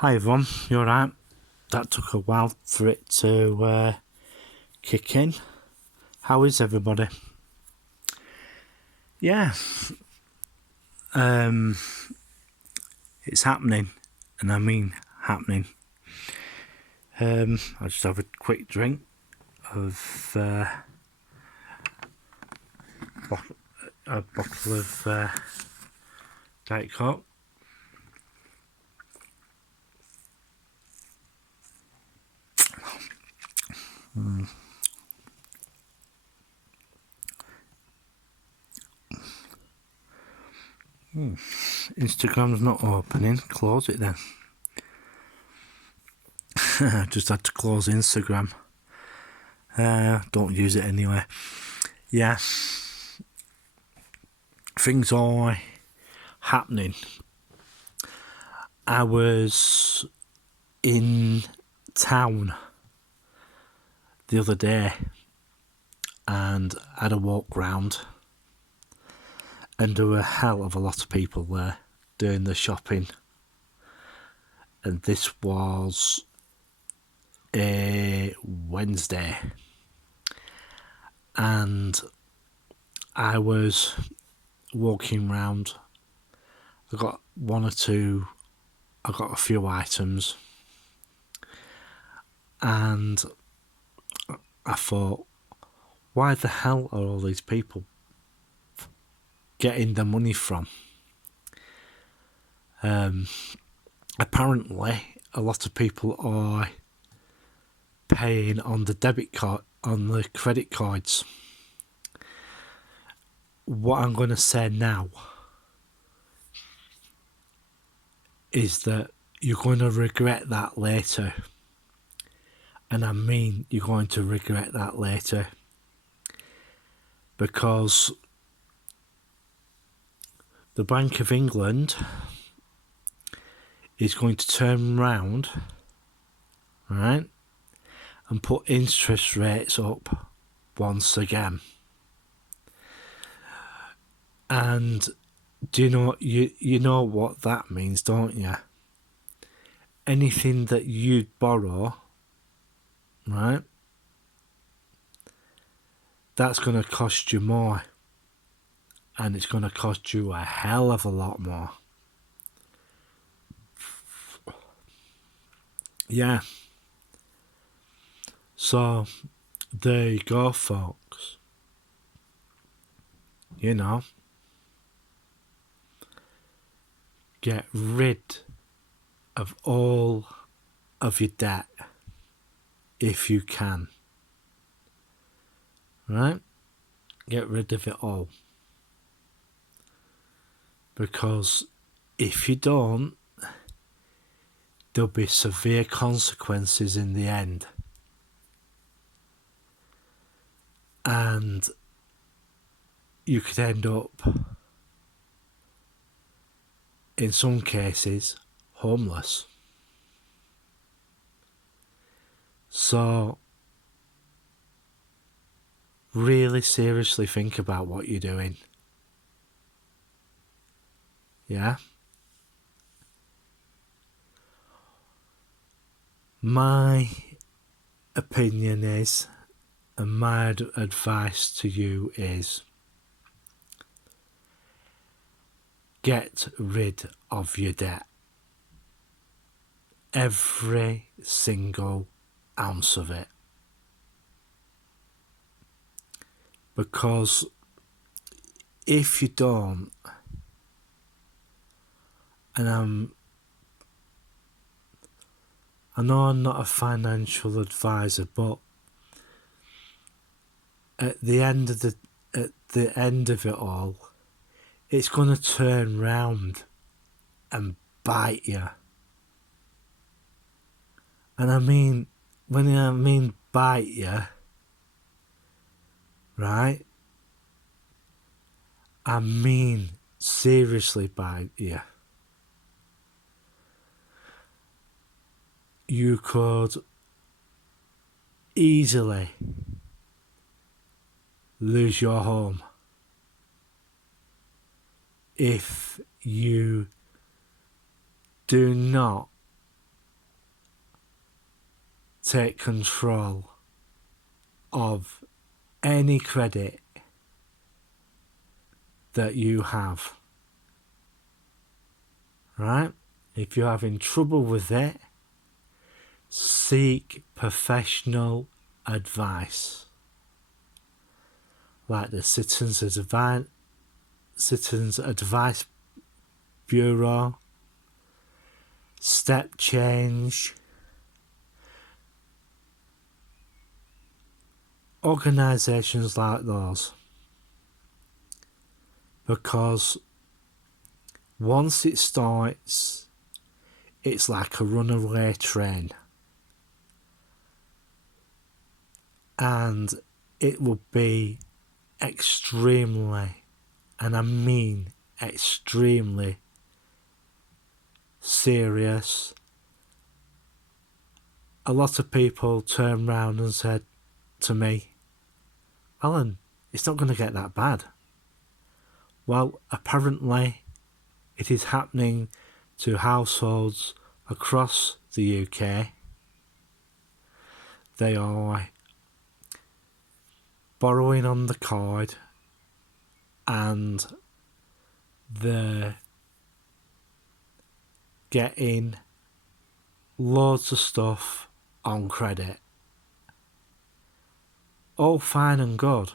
Hi everyone, you alright? That took a while for it to kick in. How is everybody? Yeah, it's happening, and I mean happening. I'll just have a quick drink of a bottle of Diet Coke. Instagram's not opening. Close it then. I just had to close Instagram. Don't use it anyway. Yeah, things are happening. I was in town the other day and had a walk round, and there were a hell of a lot of people there doing the shopping. And this was a Wednesday, and I was walking round. I got a few items, and I thought, why the hell are all these people getting the money from? Apparently, a lot of people are paying on the debit card, on the credit cards. What I'm going to say now is that you're going to regret that later. And I mean, you're going to regret that later. Because the Bank of England is going to turn round, right, and put interest rates up once again. And do you know what that means, don't you? Anything that you borrow, right, that's going to cost you more. And it's going to cost you a hell of a lot more. Yeah. So, there you go, folks. You know, get rid of all of your debt if you can. Right? Get rid of it all. Because if you don't, there'll be severe consequences in the end. And you could end up, in some cases, homeless. So, really seriously think about what you're doing. Yeah? My opinion is, and my advice to you is, get rid of your debt. Every single ounce of it. Because if you don't, and I know I'm not a financial advisor, but at the end of it all, it's going to turn round and bite you. And I mean, when I mean bite you, right? I mean seriously bite you. You could easily lose your home if you do not take control of any credit that you have. Right? If you're having trouble with it, seek professional advice, like the Citizens Advice Bureau, Step Change, organisations like those. Because once it starts, it's like a runaway train. And it will be extremely, and I mean extremely, serious. A lot of people turned round and said to me, Alan, it's not going to get that bad. Well, apparently it is happening to households across the UK. They are borrowing on the card and they're getting loads of stuff on credit. All fine and good,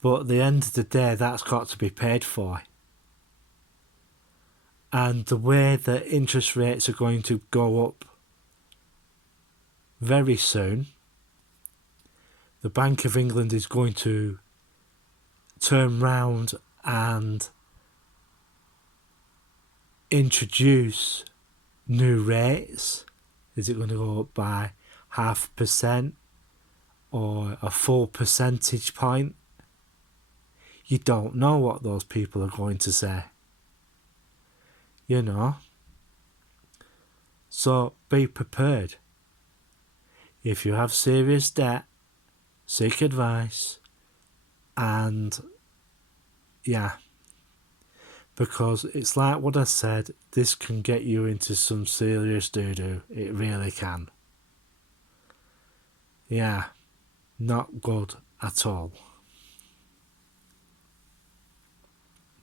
but at the end of the day, that's got to be paid for. And the way that interest rates are going to go up very soon, the Bank of England is going to turn round and introduce new rates. Is it going to go up by 0.5% or a full percentage point? You don't know what those people are going to say. You know. So be prepared. If you have serious debt, seek advice. And yeah, because it's like what I said, this can get you into some serious doo-doo. It really can. Yeah, not good at all.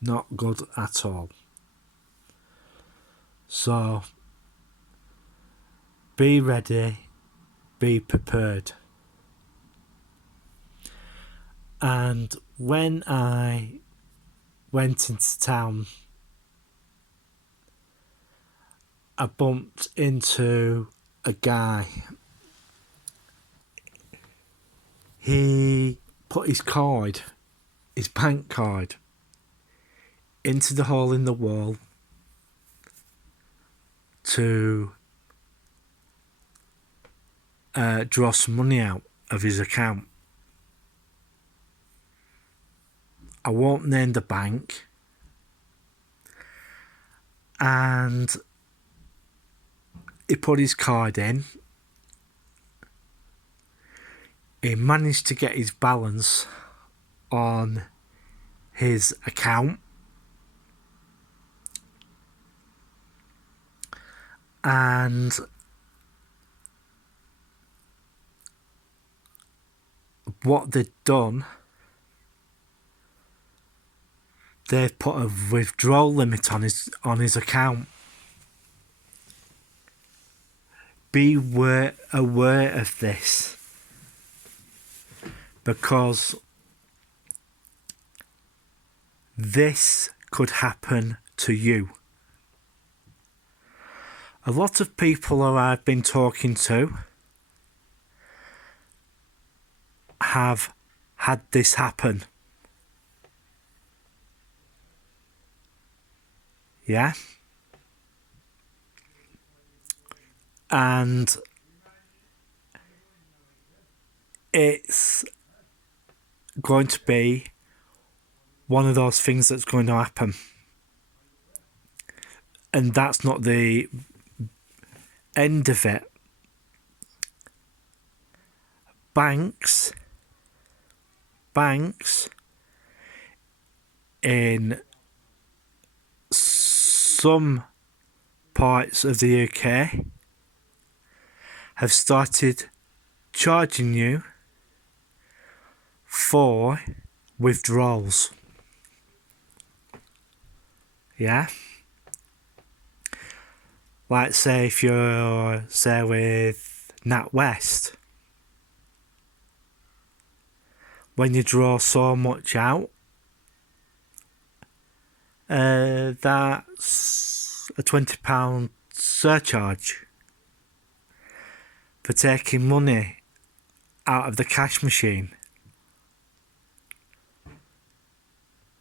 Not good at all. So, be ready, be prepared. And when I went into town, I bumped into a guy. He put his bank card, into the hole in the wall to draw some money out of his account. I won't name the bank. And he put his card in. He managed to get his balance on his account. And what they've done, they've put a withdrawal limit on his account. Be aware of this, because this could happen to you. A lot of people who I've been talking to have had this happen. Yeah? And it's going to be one of those things that's going to happen. And that's not the end of it. Banks in some parts of the UK have started charging you for withdrawals. Yeah? Like say if you're, say with NatWest, when you draw so much out, that's a £20 surcharge for taking money out of the cash machine.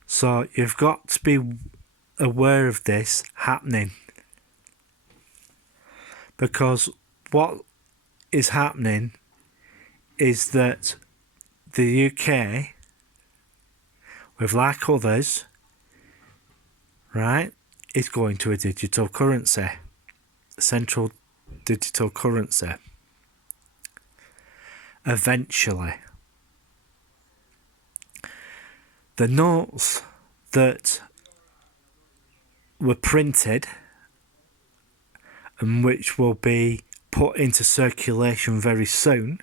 So you've got to be aware of this happening, because what is happening is that the UK, with like others, right, is going to a digital currency, central digital currency, eventually. The notes that were printed and which will be put into circulation very soon,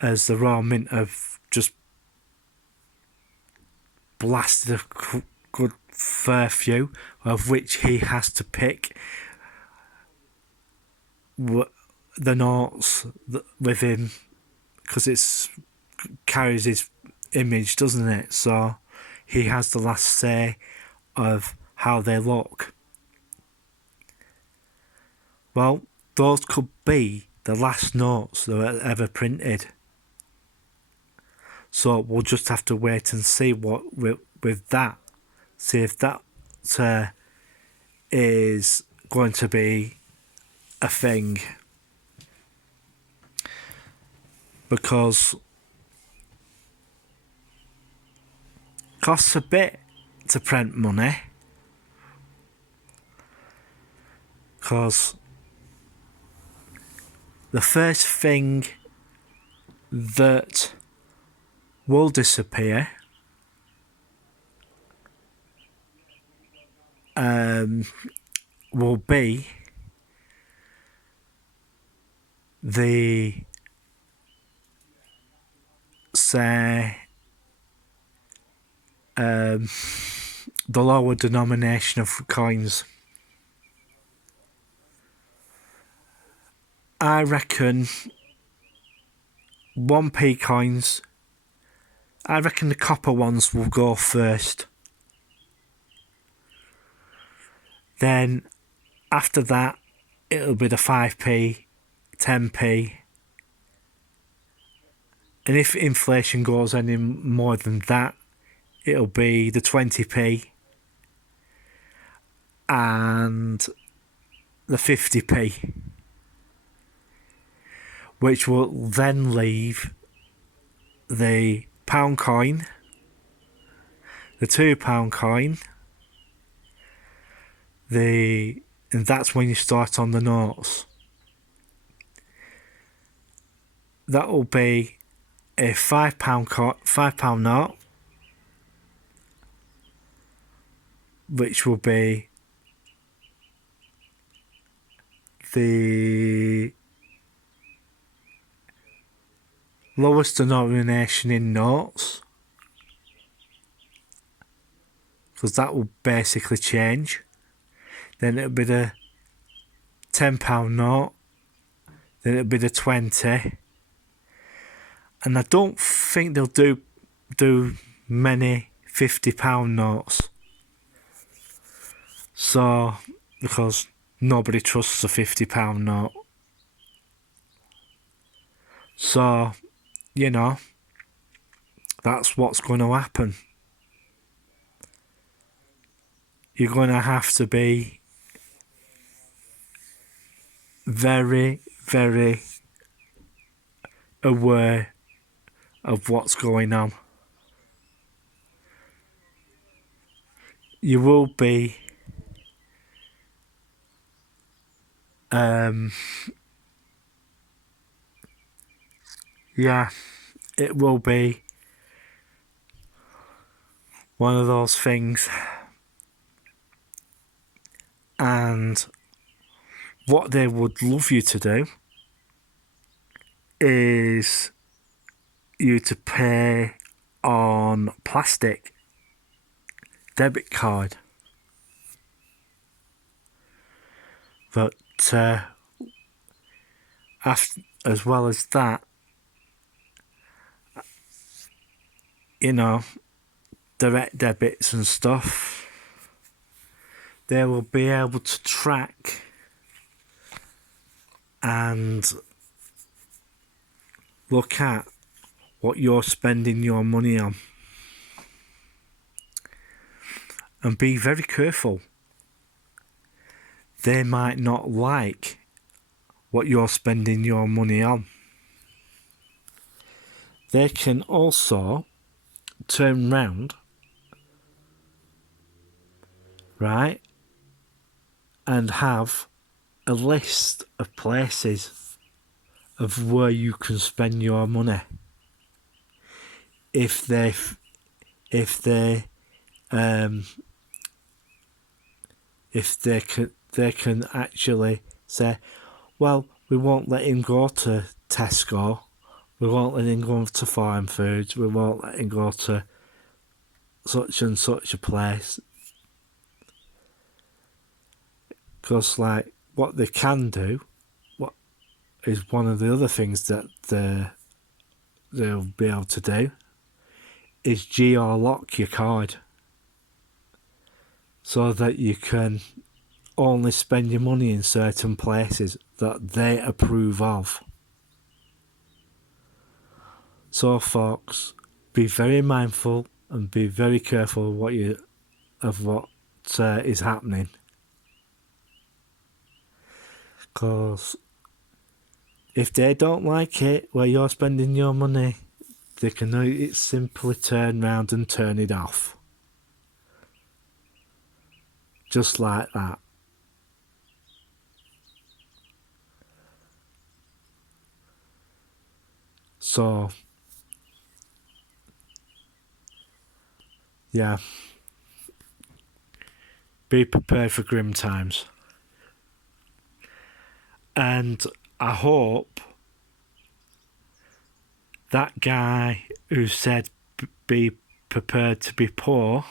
as the Royal Mint have just blasted a good fair few, of which he has to pick the notes with him, because it's carries his image, doesn't it? So he has the last say of how they look. Well, those could be the last notes that were ever printed. So we'll just have to wait and see what with that. See if that is going to be a thing. Because it costs a bit to print money. Because the first thing that will disappear will be the, say, the lower denomination of coins. I reckon 1p coins, I reckon the copper ones will go first. Then after that, it'll be the 5p, 10p. And if inflation goes any more than that, it'll be the 20p and the 50p. Which will then leave the pound coin, the £2 coin, and that's when you start on the notes. That will be a £5 note, which will be the lowest denomination in notes, because that will basically change. Then it'll be the £10 note, then it'll be the 20, and I don't think they'll do many £50 notes. So, because nobody trusts a £50 note. So, you know, that's what's going to happen. You're going to have to be very, very aware of what's going on. You will be yeah, it will be one of those things. And What they would love you to do is you to pay on plastic debit card. But as well as that, you know, direct debits and stuff, they will be able to track and look at what you're spending your money on. And be very careful. They might not like what you're spending your money on. They can also turn round, right, and have a list of places of where you can spend your money. If they can actually say, well, we won't let him go to Tesco, we won't let him go to Farm Foods, we won't let him go to such and such a place. Because, like, what they can do, what is one of the other things that they'll be able to do, is geo-lock your card. So that you can only spend your money in certain places that they approve of. So, folks, be very mindful and be very careful of what is happening. Because if they don't like it where you're spending your money, they can simply turn round and turn it off. Just like that. So, yeah. Be prepared for grim times. And I hope that guy who said be prepared to be poor,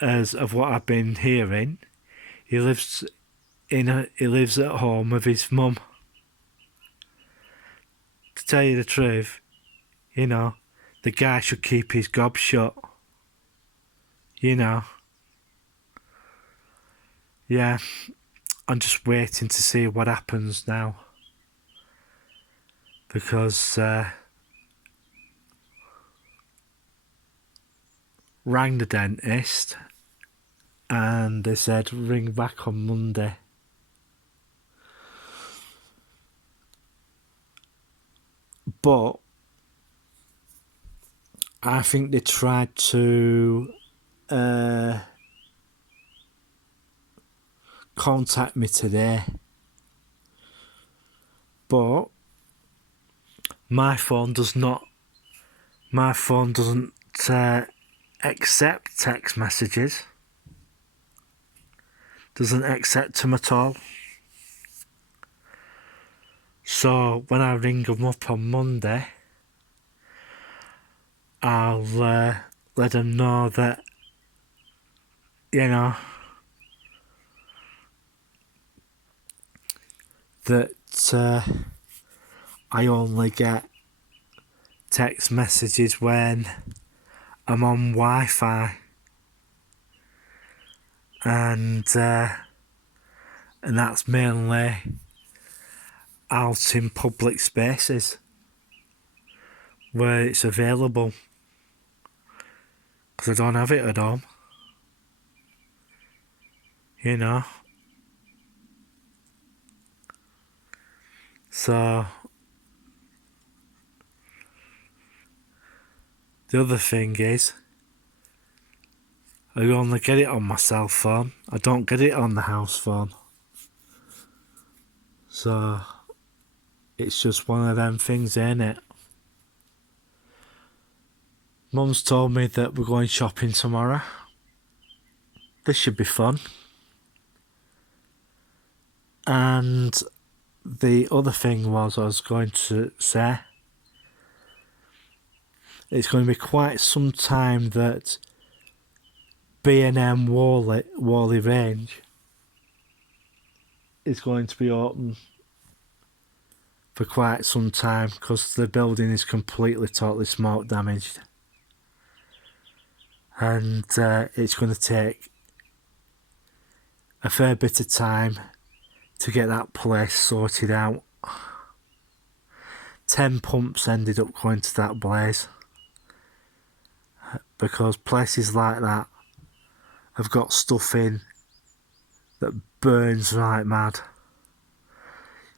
as of what I've been hearing, he lives at home with his mum. To tell you the truth, you know, the guy should keep his gob shut. You know. Yeah, I'm just waiting to see what happens now. Because rang the dentist and they said ring back on Monday. But I think they tried to contact me today. But my phone doesn't accept text messages. Doesn't accept them at all. So when I ring them up on Monday, I'll let them know that, you know, that I only get text messages when I'm on Wi-Fi, and that's mainly out in public spaces where it's available, because I don't have it at home, you know. So the other thing is, I only get it on my cell phone. I don't get it on the house phone. So it's just one of them things, ain't it? Mum's told me that we're going shopping tomorrow. This should be fun. And the other thing was, I was going to say, it's going to be quite some time that B&M Whalley Range is going to be open for quite some time, because the building is totally smoke damaged, and it's going to take a fair bit of time to get that place sorted out. 10 pumps ended up going to that blaze, because places like that have got stuff in that burns like mad,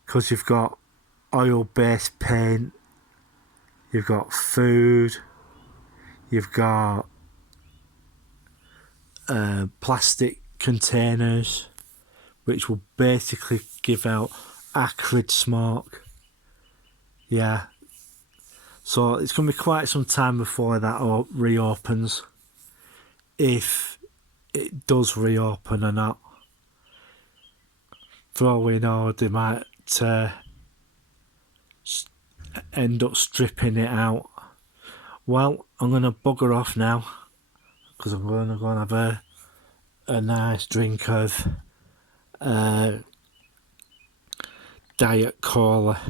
because you've got oil-based paint, you've got food, you've got plastic containers, which will basically give out acrid smoke. Yeah. So it's going to be quite some time before that reopens, if it does reopen or not. For all we know, they might end up stripping it out. Well, I'm going to bugger off now, because I'm going to go and have a nice drink of Diet Cola.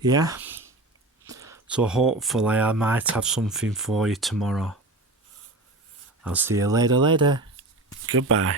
Yeah? So hopefully I might have something for you tomorrow. I'll see you later. Goodbye.